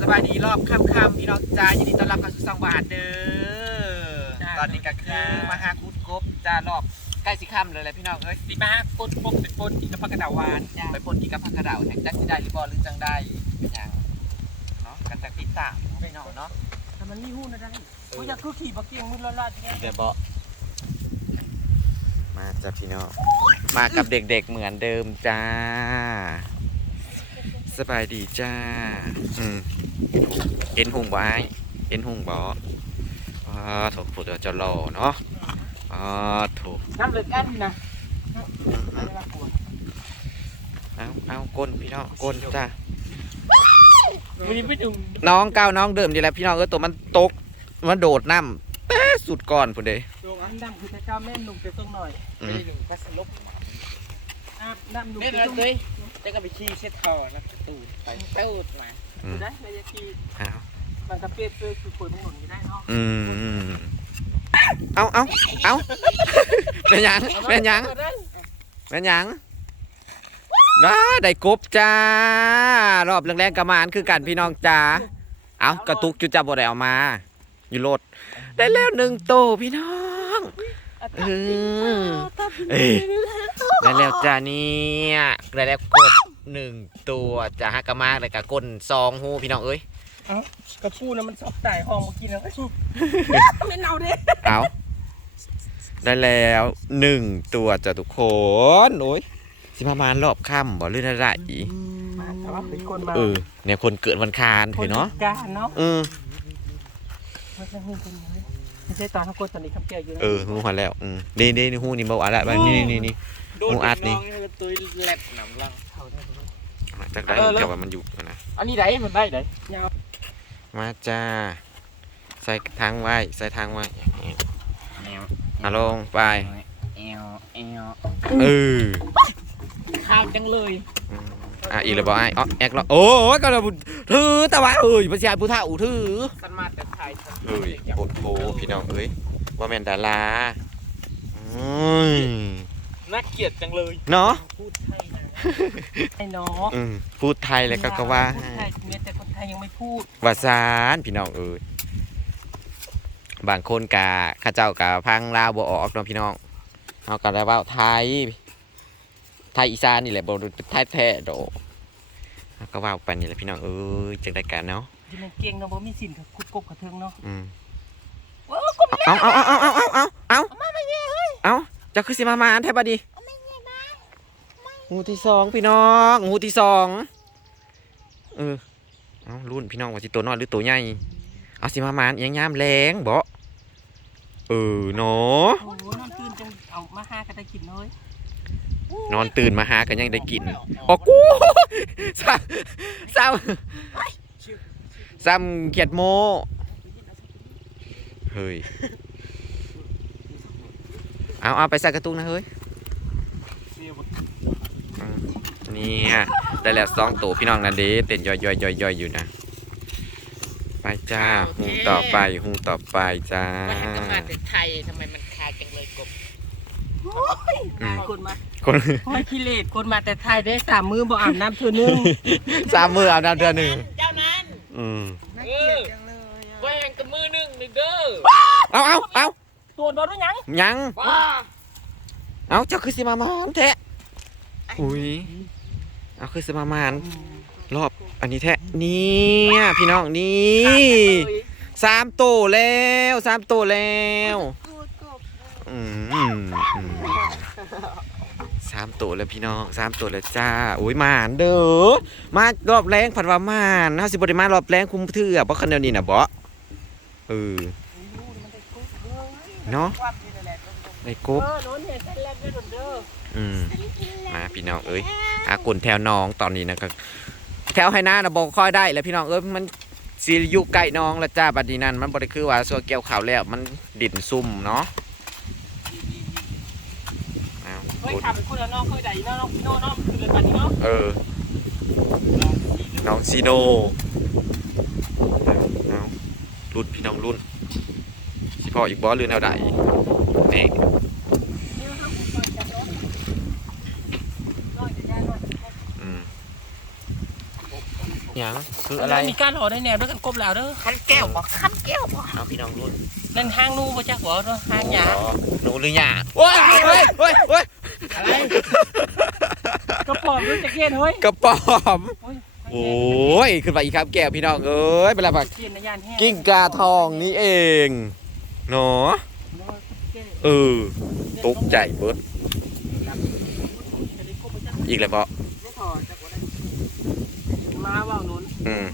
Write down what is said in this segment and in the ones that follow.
สบายดีรอบค่ำๆพี่น้องจ้ายินดีต้อนรับเข้าสู่สังวาสเด้อตอนนี้ก็คือมาหาคุดกบจ้ารอบใกล้สิค่ำเลยแหละพี่น้องเอ้ยสิมาปนปนเป็นปนอีกกับผักกระดาวานจ้าไปปนอีกกับผักกระเดาวแห่งจักสิได้หรือบ่หรือจังได้เป็นหยังเนาะกันจากติดตามพี่น้องเนาะแต่มันมีหู้นะได้กูอยากคือขี่บักเกียงมือละลาดเนี่ยเดี๋ยวบ่มาจ้าพี่น้องมากับเด็กๆเหมือนเดิมจ้า สบายดีจ้า อืมเห็นหุงบ่ไอ้ายเห็นหุงบ่อ่าถูกพูดว่าจะรอเนาะอ่าถูกน้ำเลือดอันนะเอาเอาก้นพี่น้องก้นจ้าวันนี้ไปดูน้องก้าวน้องเดิมดีแหล้วพี่น้องเออตัวมันตก มันโดดน้ำแต่สุดก่อนพุ่นเด้ดวงอันดำคือจะก้าวแม่นลุงไปส่งหน่อยอืไปมหนึ่งพัสลบอาบน้ำลุงเล่นไปแล้วส่งเต้ย จะก็ไปชี้เช็ดคอนะตูดไปเต้ดมาอืมได้ในยาทีเอามันกระเปียกเลยคือป่วยมึงหนุนไม่ได้เนาะอืมเอาเอาเอาเป็นหยังเป็นหยังเป็นหยังน้าได้กบจ้ารอบแรงๆกระมานคือกันพี่น้องจ้าเอากระตุกจุดจับบ่ได้เอามา อยู่โลดได้แล้วหนึ่งโตวพี่น้อง เออเอ้ย ได้แล้วจ้าเนี่ยได้แล้วกบหนึ่งตัวจ้าฮักกะมากเลยกะก้นซองหูพี่น้องเอ้ยกระพูนะมันชอบตายห้องเมื่อกี้นะไม่เอาเด้เอาได้แล้วหนึ่งตัวจ้ะทุกคนโอ้ยสิประมาณรอบค่ำบ่เรื่องอะไรอีมาแต่ว่าเป็นคนมาเออเนี่ยคนเกิดวันคารเถอะเนาะการเนาะเออไม่ใช่หูคนเลยไม่ใช่ตอนทั้งคนตอนนี้คำแก้วอยู่นะเออหูหันแล้วอืมเด้เด้นี่หูนี่บ่อะไรบ้างนี่นี่นี่ โดนหมูอัดนี่น้องให้ตุ้ยแลบหนำลังเขาได้ไหมจากได้เกี่ยวกับมันอยู่นะอันนี้ได้มันได้ได้มาจ้าใส่ทางไว้ใส่ทางไว้แนวเอาลงไปแอวแอวเออข้าวจังเลยอืมอะอีกแล้วบ่ไอ้อ๋อแอกแล้วโอ้ยก็เลยถือแต่ว่าเอ้ยภาษาผู้เฒ่าถือสันมาแต่ไทยเฮ้ยโอ้โหพี่น้องเอ้ยว่าแม่นดาราอืม น่าเกลียดจังเลยเนาะพูดไทยนะไอ้เนาะอืมพูดไทยแล้วก็ก็ว่าพูดไทยเมียแต่คนไทยยังไม่พูดว่าซานพี่น้องเอ้ยบางคนกะข้าเจ้ากะพังลาวบ่ออกเนาะพี่น้องเฮาก็ได้เว้าไทย ไทยอีสานนี่แหละบ่ได้ไทยแท้ดอกเฮาก็เว้าไปนี่แหละพี่น้องเอ้ยจังได้กันเนาะที่มันเก่งเนาะบ่มีสินกับคุดกบกระเทิงเนาะอืมโอ้กบเอาเอาเอาเอาเอาเอาเอาเอาเอาเจ้าคือสิมามานแท้บัดนี้งูที่สองพี่น้องงูที่สองเออเอารุ่นพี่น้องว่าสิตัวน้อยหรือตัวใหญ่เอาสิมามานอิหยังยามแรงบ่เออเนาะโอ้โหนอนตื่นจังเอามาหากันได้กินเลยนอนตื่นมาหากันยังได้กินโอ้กูซ้ำซ้ำซ้ำเขียดโมเฮ้ย เอาเอาไปใส่กระตุ้งนะเฮ้ยเนี่ยได้แล้วสองตัวพี่น้องนั่นเด้เต้นย่อยย่อยย่อยย่อยอยู่นะ ไปจ้าหูต่อไปหูต่อไปจ้าว่าทำมาแต่ไทยทำไมมันคาจังเลยกบอืมคนมาคนโอ้ยขี้เลดคนมาแต่ไทยได้สามมือบ่อาบน้ำเธอนึงสามมือเอาน้ำเดือนหนึ่งเจ้านั้นอืมเออแหวงกับมือหนึ่งนี่เด้อเอาเอาเอา ตัวบ่รู้หยังยังว้าเอาเจ้าคือสิมามานแท้อุ้ยเอาคือสิมามานรอบอันนี้แท้เนี่ยพี่น้องนี่สามตัวแล้วสามตัวแล้วอืมอืมอืมสามตัวแล้วพี่น้องสามตัวแล้วจ้าโอ้ยหมานเด้อมารอบแรงผัดว่าหมานเฮาสิบ่ได้มารอบแรงคุมเทื่อบ่คันเดียวนี้น่ะบ่เออ เนาะได้กเอบอโน้นเห็นเส้นแรกด้วยเด้ออืมมาพี่น้องเอ้ยหากลแถวน้องตอนนี้นะก็แถวให้หน้าน่ะบ่ค่อยได้แล้วพี่น้องเอ้ยมันสิอยู่ใกล้น้องแล้วจ้าบัดนี้นั้นมันบ่ได้คือว่าสัวเกี่ยวข้าวแล้วมันดินซุ่มเนาะอ้าวเฮ้ยขับไปคุณแล้วน้องเคยได้น้องน้องพี่โน่น้องคือเลยบัดนี้เนาะเออน้องซีโนเอารุ่นพี่น้องรุ่นสิ พออีกบอสหรือแนวใดนี่อืมหยังคืออะอะไรไรมีการห่อได้แนวด้วยกันกบแล้วเด้อคันแก้วบ่คันแก้วบ่เอาพี่น้องรุ่นนั่นห้างนู่บ่จักบ่เด้อห้างหยาอ๋อหนูหรือหยาโอ้ยเฮ้ยเฮ้ยเฮ้ยอะไรก็ปลอมด้วยแจ็คเก็ตเฮ้ยกระป๋อมโอ้ยโอ้ยขึ้นไปอีกครับแก้วพี่น้องเอ้ยเป็นไรบักเกียนในยานแห้งกิ้งกาทองนี่เอง เนาะเออตกใจเบิดอีกแล้วเปาะมาว่าวนุนอืม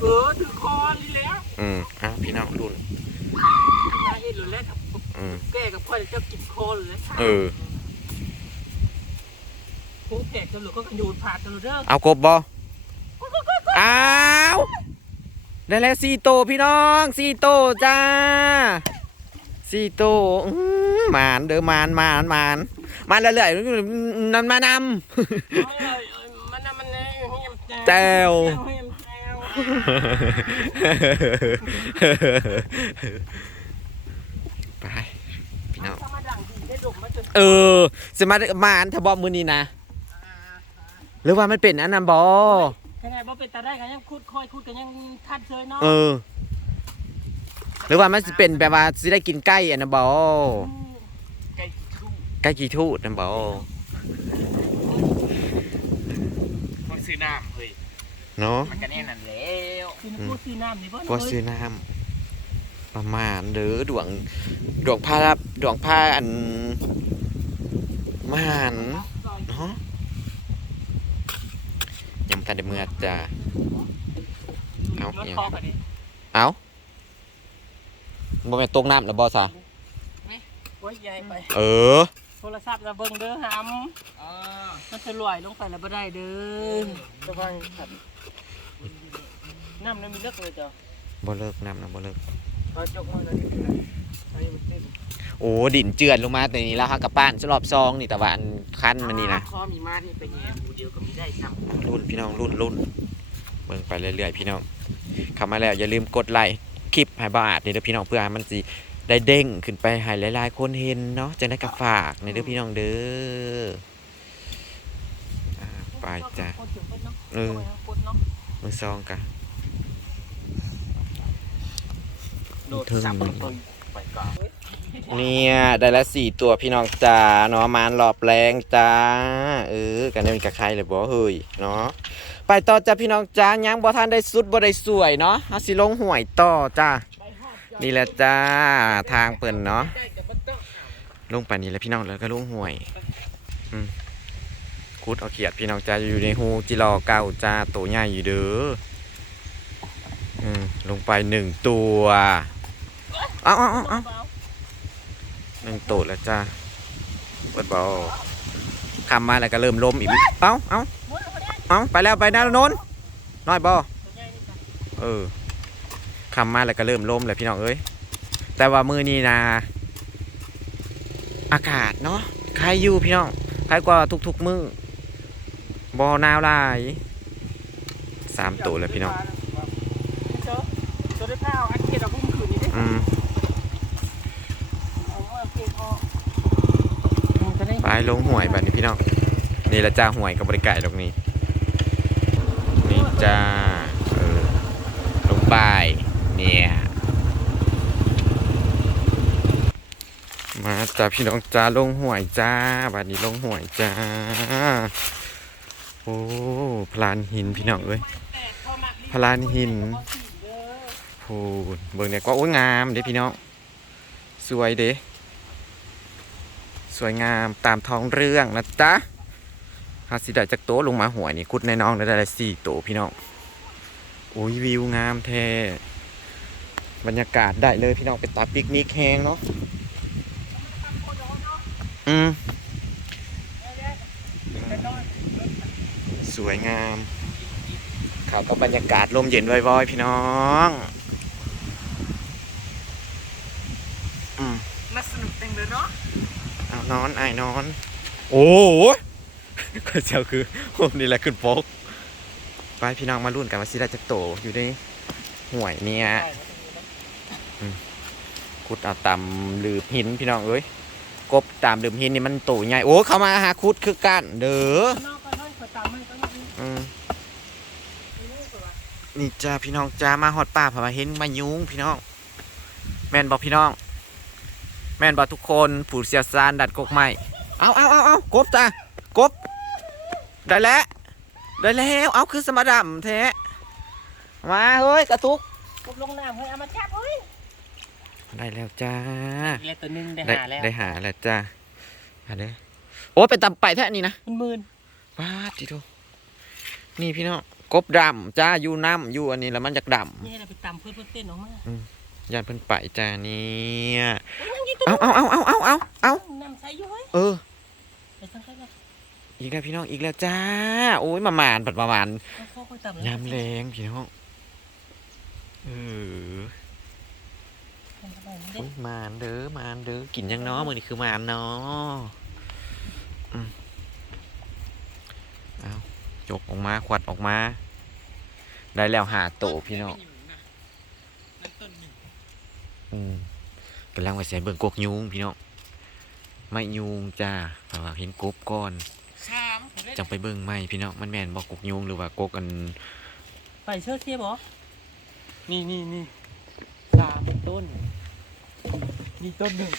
เออถือคอนี่แล้วอืมอะพี่น้องรุ่นมาเห็นหรือแล้วอืมแก่กับพ่อจะกินคอหรือแล้วเออโค้งแก่กันหรือก็กันโยนผ่านกันเด้อเอากบบ่อ้าว ได้แล้วสี่โตวพี่น้องสี่โตวจ้าสี่โตวอื้อหมานเด้อหมานหมานหมานมาเรื่อยๆนั่นมานำมันน่ะมันเนี่ยแต้วไปพี่น้องถ้ามาดังดีได้ดมมาจนเออสมาร์มานทบอมือนี้นะหรือว่ามันเป็นอันนั้นบอ ขนาดบ่เป็นตาได้กันยังคุดคอยคุดกันยังทัดเชยเนาะเออ หรือว่ามันสิเป็นแบบว่าสิได้กินไก่อันนั้นบอไก่ทู่ไก่กี่ทูดอันนบอคนซื้อน้ำเฮ้ยเนาะมันก็แน่นั่นแล้วกินพวกซื้อน้ำนี่บ่ก็ซื้อน้ำประมาณหรือดวงดวงผ้าดวงผ้าอันมหันเนาะ ยังทันได้เมื่อจะเอารถอย่างคอกันดิเอาบ่แม่นตกน้ำแล้วบ่ซะโอ้ยใหญ่ไป เออ โทรศัพท์ระเบิงเด้อหำอ๋อมันจะลอยลงไปแล้วบ่ได้เด้อระวังครับน้ำนั้นมีเลือกเลยจ้ะบ่เลิกน้ำนะบ่เลิกพอจกมาแล้ว นี่คืออะไรมันเต้นโอ้ดินเจือนลงมาแต่นี้แล้วฮะกับป้านสรอบซองนี่แต่ว่าอันคันมันนี่นะคอมีมาที่เป็นแย่หมูเดียวก็มีได้ซ้ำรุ่นพี่น้องรุ่นรุ่นเบิ่งไปเรื่อยๆพี่น้องเข้ามาแล้วอย่าลืมกดไลค์คลิปให้บ่อาดนี่เด้อพี่น้องเพื่อให้มันสิได้เด้งขึ้นไปให้หลายๆคนเห็นเนาะจะได้กระฝากในเด้อพี่น้องเด้ออ่าไปจ้ะกดถึงเป็นเนาะเออกดเนาะมือซองกะโดด เนี่ยได้ละสี่ตัวพี่น้องจ้าเนาะมานหลอบแรงจ้าเออกันได้มีกระใครเลยบ่เฮ้ยเนาะไปต่อจ้าพี่น้องจ้ายังบ่ทันได้สุดบ่ได้สวยเนาะเฮาสิลงห่วยต่อจ้านี่แหละจ้าทางเปิ่นเนาะลงไปนี่แหละพี่น้องแล้วก็ลงห่วยคุดเอาเขียดพี่น้องจ้าอยู่ในหูจิรอเก่าจ้าตัวใหญ่อยู่เด้อลงไปหนึ่งตัว เอาเอาเอาเอาหนึ่งตูดแล้วจ้าเปิดเบาคำมาแล้วก็เริ่มล้มอีกเอ้าเอ้าเอ้าไปแล้วไปนะนนท์น้อยบอเออคำมาแล้วก็เริ่มล้มเลยพี่น้องเอ้ยแต่ว่ามือนี้นะอากาศเนาะใครอยู่พี่น้องใครกว่าทุกๆมือบอหนาวลายสามตัวเลยพี่น้องอตัวได้ข้าวอันเกตเอาพุ่มขืนนี่ดิ อืม เอาว่าเกตพอมันจะ ไปลงห่วยแบบนี้พี่น้องนี่ละจ้าห่วยกับบริไก่ตรงนี้ นี่จ้าเออลงไปเนี่ยมาจ้าพี่น้องจ้าลงห่วยจ้าบัดนี้ลงห่วยจ้า โอ้พลานหินพี่น้องเอ้ยพลานหินโอ้เบิ่งเนี่ยก็โอ้ยงามเด้พี่น้องสวยเด้ สวยงามตามท้องเรื่องนะจ๊ะฮาสิได้จากโต๊ะลงมาหัวยนี่คุดในน้องได้ได้สี่โตะพี่น้องโอ้ยวิวงามแท้บรรยากาศได้เลยพี่น้องเป็นตาปิกนิกแห้งเนาะอืมสวยงามเขาก็บรรยากาศลมเย็นวอยๆพี่น้องอืมน่าสนุกจังเลยเนาะ นอนไอ้ายนอน โอ้โหก็เจ้าคือผมนี่แหละขึ้นโป๊กไปพี่น้องมารุ่นกันว่าสิได้จะโตอยู่ในห่วยเนี่ยขุดเอาตำหลืบหินพี่น้องเอ้ยกบตามหลืบหินนี่มันโตใหญ่โอ้เข้ามาหาคุดคือกันเด้อนอกก็น้อยกว่าตามมันก็น้อยนี่จ้าพี่น้องจ้ามาฮอดป่าพามาเห็นมายุงพี่น้อง แม่นบอกพี่น้อง แม่นบอกทุกคนผู้เสียสารดัดกกไม้เอาเอาเอาเอากบจ้ากบ ได้แล้ว ได้แล้ว เอาคือสมาดำแท้มาเฮ้ยกระตุกกบลงน้ำเฮ้ยเอามาจับเฮ้ยได้แล้วจ้าอีกแล้วตัวหนึงได้ได้หาแล้วได้หาแล้วจ้าอันนี้โอ้เป็นตำไปแท้นี่นะมันหมื่นว้าจิโตนี่พี่น้องกบดำจ้าอยู่น้ำอยู่อันนี้แล้วมันจากดนี่ให้เราไปตำเพื่อนเพื่อนเต้นออกมาำ ยานเพิ่นไปจ้าเนี่ยเฮ้ยยังกี่ตัวเอาเอาเอาเอาเอาเอาเอาน้ำใสอยู่เฮ้ยเออไปทางใกล้เลยอีกแล้วพี่น้องอีกแล้วจ้า โอ้ยมาหมานปัดมาหมานเอาเข้าไปตำเลยยามแรงพี่น้องเออเอาเข้าไปมันโอ้เด้ยหมานเด้อหมานเด้อกินยังเนาะมือนี่คือหมานเนาะอืมเอาจกออกมา ควัดออกมา ได้แล้วหาโตพี่น้องนั่นต้นหนึ่ง อืมกำลังไปใส่เบิ่งกกยุงพี่น้องไม่ยุงจ้าเพราะว่าเห็นกบก่อนสามจังไปเบิ่งไม่พี่น้องมันแม่นบอกกกยุงหรือว่ากกอันไปเชือกเทียบเหรอนี่นี่นี่สามต้นนี่ต้นหนึ่ง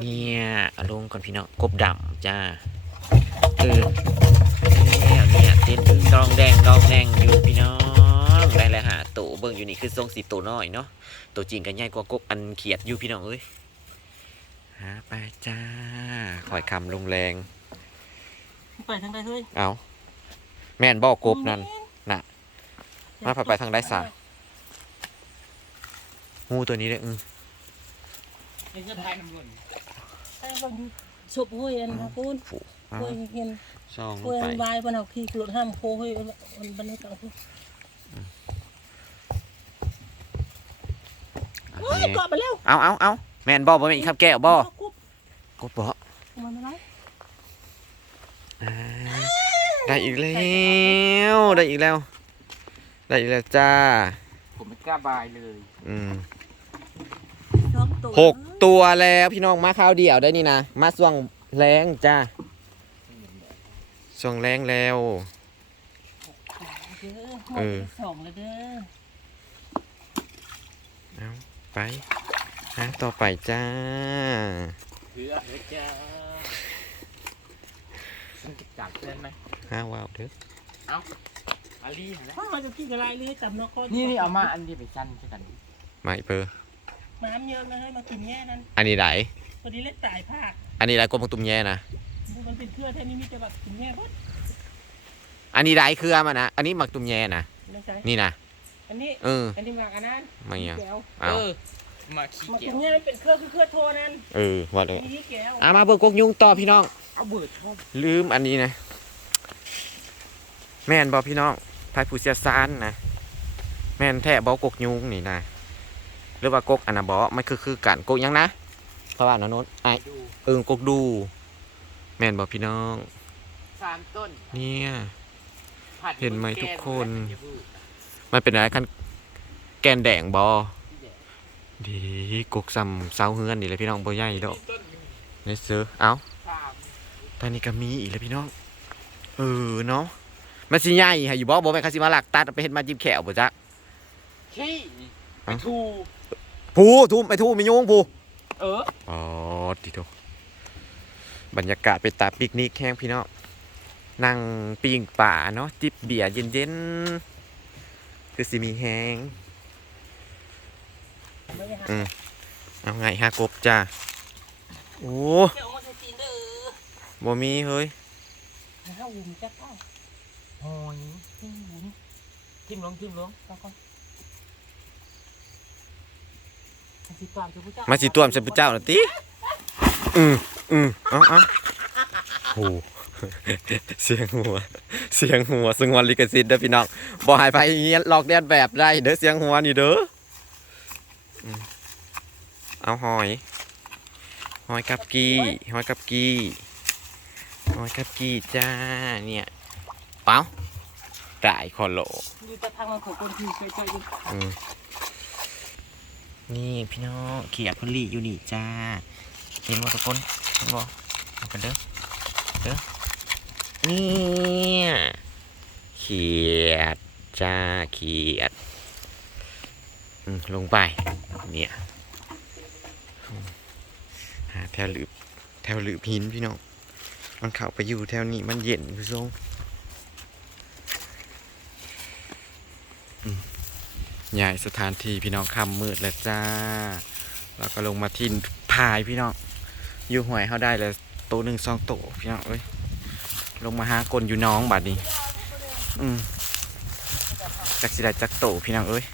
เนี่ยเอาลงก่อนพี่น้องกบดำจ้าเออแล้วเนี่ยเต้นดองแดงดองแดงอยู่พี่น้อง ได้แล้วหาโตเบิ่งอยู่นี่คือทรงสีโตน้อยเนาะตัวจริงกันใหญ่กว่ากกอันเขียดอยู่พี่น้องเอ้ยหาไปจ้าคอยคำลงแรงไปทางใดเฮ้ยเอาแม่นบอกกบนั่นน่ะมาไปไปทางใดสะงูตัวนี้เลยอือเดี๋ยวจะพายน้ำวนไปบางชบเฮ้ยอันนะคุณฝูเอาเฮ้ยเห็นซองลเฮ้งยไปอันวายบนเอาขี้กรดห้ามโคเฮ้ยมันบันนี้ต่างคุณ โอเฮ้ยเคเกาะไปแล้วเอาเอาเอาแม่นบอกบ่แม่นอีกครับแก้วบ่กุ๊บกบบ่มันไม่ได้อ่าได้อีกแล้วได้อีกแล้ว ได้อีกแล้วจ้า ผมไม่กล้าบายเลยอืมสองตัวหกตัวแล้วพี่น้องมาข้าวเดียวได้นี่นะมาส่วงแรงจ้าส่วงแรงแล้วเด้อเออสองเลยเด้อเอา ไปหาต่อไปจ้าเหือเหือจ้าฉันจะจับเพื่อนไหมหาว้าวเด้ออาลีนะพ่อเราจะกินอะไรเลยจับนกคนี่นี่เอามาอันเดียวไปจันใช่กันไม่เปอร์น้ำเยอะนะให้มากินแย่นั้นอันนี้ไหนพอดีเล็กตายภาคอันนี้ไหนกบมังตุ่มแย่นะมันเป็นเครือแท้นี้มีแต่แบบกินแย่พดอันนี้ไหนคือมานะอันนี้หมักตุ่มแย่นะไม่ใช่นี่นะ อันนี้ เออ อันนี้หมากอันนั้นไม่เอาแก้วเอามาขี้มาเกีกิยนวแย่เป็นเครือคือเครือโทนั้นเออว่าเลยนี่แก้วอะมาเบิกกกยุงต่อพี่น้อง เอาเบิดเข้าลืมอันนี้นะ แม่นบอพี่น้องพายผู้เสียสารนะ แม่นแท้บอกกยุงนี่นะ หรือว่ากกอันนะบอมันคือคือกันกกหยังนะเพราะว่าน้องโน้นไอดูเอิงกกดู แม่นบอพี่น้อง สามต้นเนี่ย ผัดเห็นไหมทุกคนแก้ม มันเป็นอะไรคันแกนแดงบอที่แดงดีกกซ้ำเสาเฮือนนี่เลยพี่น้องบ่ใหญ่ดอกนี่ต้นหนึ่งในซื้อเอาสามตอนนี้ก็มีอีกแล้วพี่น้องเออเนาะมันสิใหญ่ให้อยู่บ่บ่แม่นเขาสิมาลักตัดเอาไปเฮ็ดมาจิ้มแขวบ่จ๊ะขี้ไปเอ้าทูผู้ทุ่มไปทุ่มไม่ยุ่งผู้เอออ๋อติโตบรรยากาศไปตาปิกนิกแห้งพี่น้องนั่งปิ้งป่าเนาะจิบเบียร์เย็นๆ คือสิมีแห้งไม่ได้หาอืมเอาไงฮะกบจ้าโอ้แก้วมาใส่จีนเด้อบ่มีเฮ้ยห้าหุ่มจักเอ้าหอยหุ่มจิ้มลงจิ้มลงตะกอนมาสิตามเจ้าพระเจ้ามาสิต้วมใส่พระเจ้าน่ะติอืมอืมเอาเอาโอ้ เสียงหัว เสียงหัวสงวนลิขสิทธิ์เด้อพี่น้องบ่ให้ไปเฮียนหลอกเลียนแบบได้เด้อเสียงหัวนี่เด้ออืมเอาหอย หอยกับกี้ หอยกับกี้ หอยกับกี้จ้าเนี่ยเปล่าได้คอโหลอยู่แต่ทางมันของคนที่เคยเจออยู่อืมนี่พี่น้องเขียดพลีอยู่นี่จ้า เห็นว่าทุกคนเห็นบ่เอากันเด้อเด้อ เนี่ยเขียดจ้าเขียดลงไป เนี่ยหาแถวหลืบแถวหลืบหินพี่น้องมันเข้าไปอยู่แถวนี้มันเย็นพี่ทรงอืมย้ายสถานที่พี่น้องคำมืดแล้วจ้าแล้วก็ลงมาทิ้นพายพี่น้องอยู่หวยเขาได้เลยตัวหนึ่งสองตัวพี่น้องเอ้ย ลงมาหากลอยู่น้องบัดนี้ อืมจักสิได้จักโตพี่น้องเอ้ย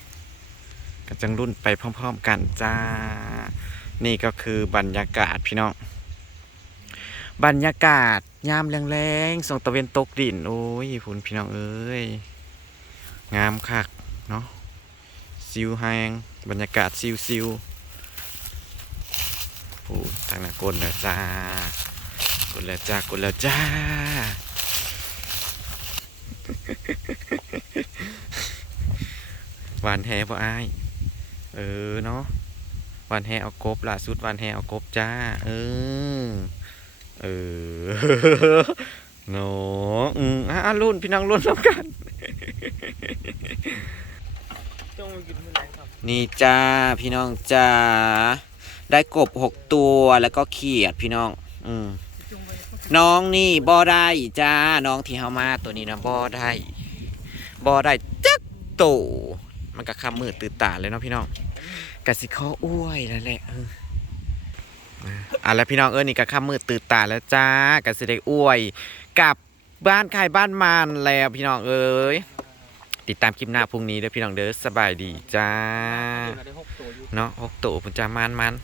กันจังรุ่นไปพร้อมๆกันจ้า นี่ก็คือบรรยากาศพี่น้อง บรรยากาศยามแรงๆส่งตะเวนตกดิน โอ้ยฝุ่นพี่น้องเอ้ย งามคักเนาะซิวแหงบรรยากาศซิวซิวๆผู้ทางนากลแล้วจ้า กลแล้วจ้ากลแล้วจ้า หวานแฮบ่อ้าย เออเนาะหวานแฮเอากบล่าสุดหวานแฮเอากบจ้า เออ เออเนาะอืมอะรุ่นพี่น้องรุ่นแล้วกันต้องมากินมื้อไหนครับนี่จ้าพี่น้องจ้าได้กบหกตัวแล้วก็เขียดพี่น้อง อืม น้องนี่บ่ได้จ้า น้องที่เฮามาตัวนี้นะบ่ได้บ่ได้จักโตวมันก็คำมืดตื่นตาเลยเนาะพี่น้องกสิขออ้วยแล้วแหละอะแล้วพี่น้องเอ้ยนี่ก็คำมืดตื่นตาแล้วจ้ากะสิได้อ้วยกับบ้านใครบ้านมันแล้วพี่น้องเอ้ยติดตามคลิปหน้าพรุ่งนี้เด้อพี่น้องเด้อสบายดีจ้าเก็บมาได้หกตัวอยู่เนาะหกตัวผมจะมันมัน